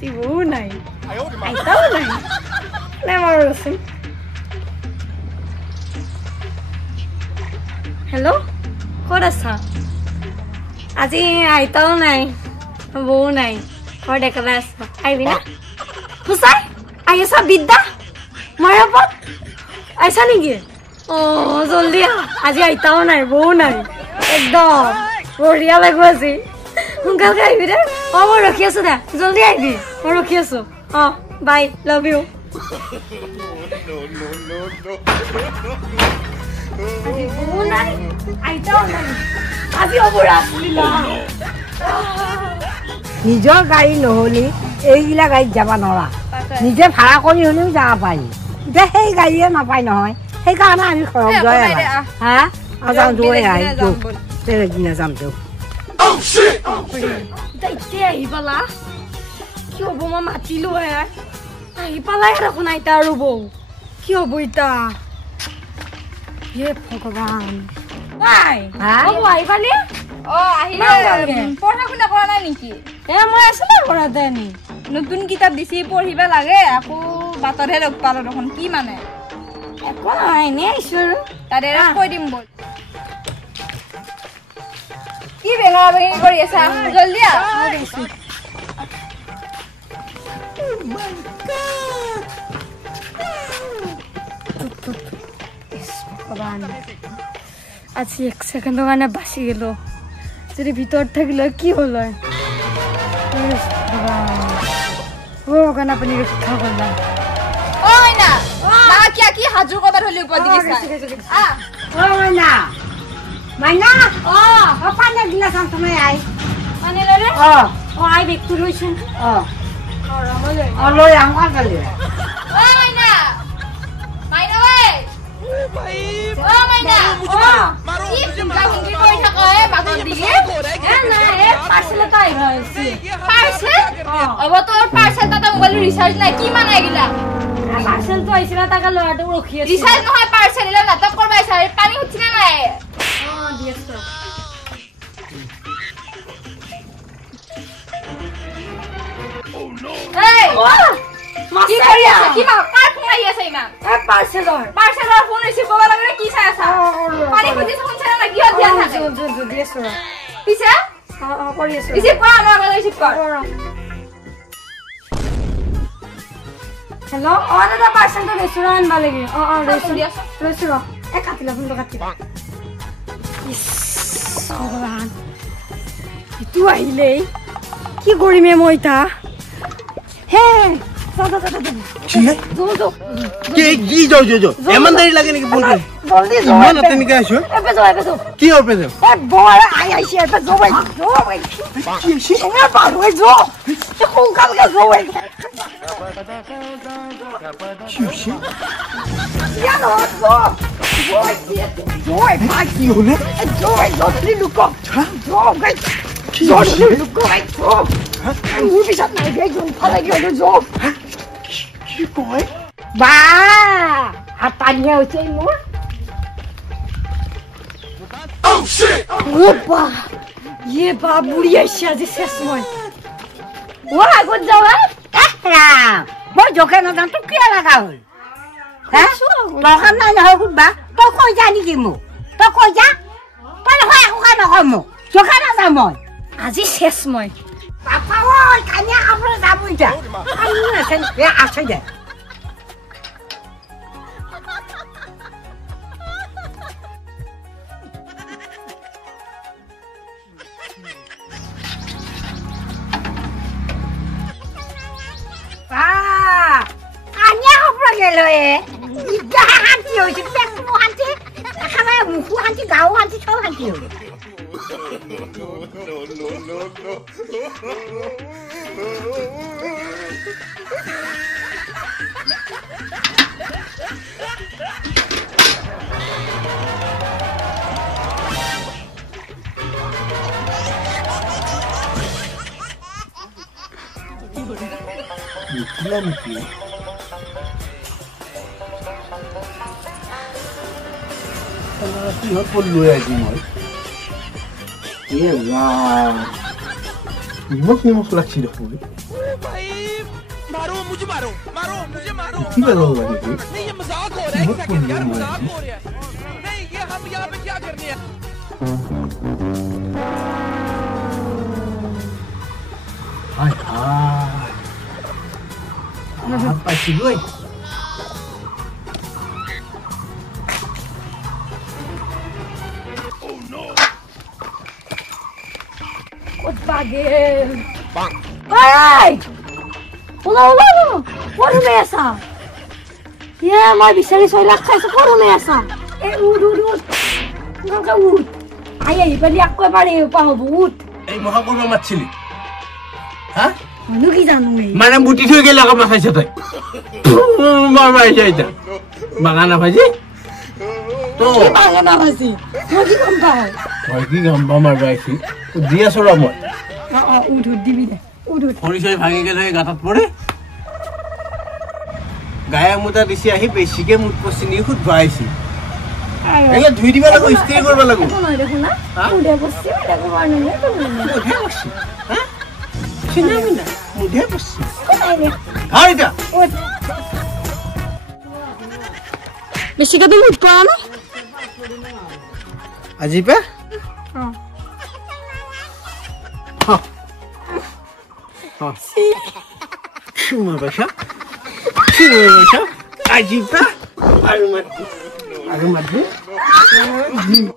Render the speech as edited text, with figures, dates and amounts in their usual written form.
নাচিবও নাই আইতাও নাই নেমাৰোচোন হেল্ল' ক'ত আছা আজি আইতাও নাই বৌ নাই ঘৰত একেবাৰে আছা আহিবি না সঁচাই আহি আছা বিদ্যা মাৰাপত আইছা নেকি অঁ জলদি আজি আইতাও নাই বৌ নাই একদম বঢ়িয়া লাগিব আজি সোনকালকে আহিবি দে অঁ মই ৰখি আছো দে জলদি আহিবি মই ৰখি আছো অঁ বাই লাভ ইউ আজি বৌ নাই আইতাও নাই আজি অবৰা লীলা নিজৰ গাড়ী নহ'লে এইগিলা গাড়ীত যাব নোৱাৰা নিজে ভাড়া কৰি হ'লেও যাব পাৰি এতিয়া সেই গাড়ীয়ে নাপায় নহয় সেইকাৰণে আমি ঘৰত যোৱাই হা যাওঁ যোৱাই দিনা যাম তেওঁ এতিয়া আহি পালা কি হ'ব মই মাতিলো হে আহি পালাই দেখোন আইতা আৰু বৌ কি হ'ব এতিয়া হে ভগৱান আহি পালি পঢ়া-শুনা কৰা নাই নেকি মই আছিলো ঘৰতে নি নতুন কিতাপ দিছি পঢ়িব লাগে আকৌ বাটতহে লগ পালো দেখোন কি মানে একো নহয় এনেই আহিছো আৰু তাতে কৈ দিম বল কি বেঙা বেঙি কৰি আছা জলদি আজি এক ছেকেণ্ডৰ কাৰণে বাচি গেলো যদি ভিতৰত থাকিলে কি হ'ল হয় ভগৱান আপুনি ৰক্ষা কৰলা কি হাজু কবাৰ হলি উপৰ দিছা মাইনা মাইনা পানী গিলাচ তুমি আই পানী ললে আই বেগটো লৈছোন লৈ আহোঁ কালি মাইনা মাইনা মাইনা কি চিন্তা চিন্তি কৰি থাকা বাটত দিলি পাৰ্চেল এটা আহিব পাৰ্চেল হ'ব তোৰ পাৰ্চেল তাতে মোবাইল ৰিচাৰ্জ নাই কি মানে গিলা পাৰ্চেলটো আহিছিল তাকে ল'ৰাটো ৰখি আছে ৰিচাৰ্জ নহয় পাৰ্চেল ইলা নাটক কৰবা আহিছা পানী উঠিনা নাই দি আছো কি কৰি আছা কি কাৰ ফোন আহি আছে ইমান পাৰ্চেলৰ ফোন ৰিচিভ কৰিব লাগে কি চাই আছা পানী খুজিছ ফোন চাই না কি দিয়া থাকে দি আছো পিছে কৰি আছো ৰিচিভ কৰা আমাৰ আগত ৰিচিভ কৰ হেল্ল' দাদা পাৰ্চেলটো লৈছো আনবা লাগে লৈছো কাটিলা ফোনটো কাটিলা ভগৱান এইটো আহিলেই কি কৰিমে মই এতিয়া হে এমানদারি লাগে নাকি বলতে ইমান তেনেকে আছো কি হল পেজে বড় আই আইছি এত জবাই জবাই কি আছে এনা পার হই জো কোন কাল কা জবাই কি আছে ইয়া নো জো জবাই জবাই ভাই কি হলো জবাই জটলি লুকো জবাই কি জটলি লুকো ভাই জো মুই বিশাত নাই গে জুন ফালা গিয়ে জো কি কয় বা হাতানিয়া হইছে মোর oh shit ওপা বা বুড়ি আইছে আজি শেষ মই ও আগত যাওয়া মই জোকে নদান তো কি লাগা হল হ্যাঁ দোকান নাই নহয় খুদবা তো কই যা নেকি মো তো কই যা তই হয় একো নকয় মো জোকে না যা মই আজি শেষ মই বাপা ওই কানিয়া কাপড়ে যাবো এটা আমি আছেন এ আছে দে কানিয়া কাপড়ে গেল এ ইটা হাঁটি হয়েছে পেটু হাঁটি এখানে মুখু হাঁটি গাও হাঁটি সব হাঁটি হয়েছে কিহত পড়লো আজি মই নিমখ লাগছি দেখোন मारो मुझे मारो मारो मुझे मारो কি বের হলো নাকি नहीं ये मजाक हो रहा है एक सेकंड यार मजाक हो रहा है नहीं ये हम यहाँ पे क्या करने हैं হাই হাই হাত পাইছি গৈ ক'ত পাগেল এই ওলা ওলা ক'ত সোমাই আছা মই বিচাৰি 6 লাখ খাইছো ক'ত সোমাই আছা এই উঠ সোনকালে উঠ আহি পেলি আকৌ এবাৰ পৰা হ'ব উঠ এই মহা কৰিব মাতছিলি হা মইনো কি জানো মানে মুটি থৈ গেল আকৌ মাখাইছ তই মাৰবা আহিছে এতিয়া বাগানা ভাজি তো বাগানা ভাজি মই কি গম পাওঁ মই কি গম পাম মাৰবা আহিছি দি আছো ৰ মই উঠ দিবি দে উঠ খৰিচই ভাঙি গেলে গাঁতত পৰে গায়ে মুটা দিছি আহি বেছিকে মুঠ পচিনি সুধবা আহিছি এয়া ধুই দিবা লাগো ইস্ত্ৰি কৰিব লাগো নহয় দেখোন না উঠে বসছি দেখো মানে মুধে বসছি হা চিনাবি না মুধে বসছি কোথায় রে হয় এটা উঠ বেছিকে তুমি উঠ পাও না আজি pay Cuma baca, aji pa, aru mati.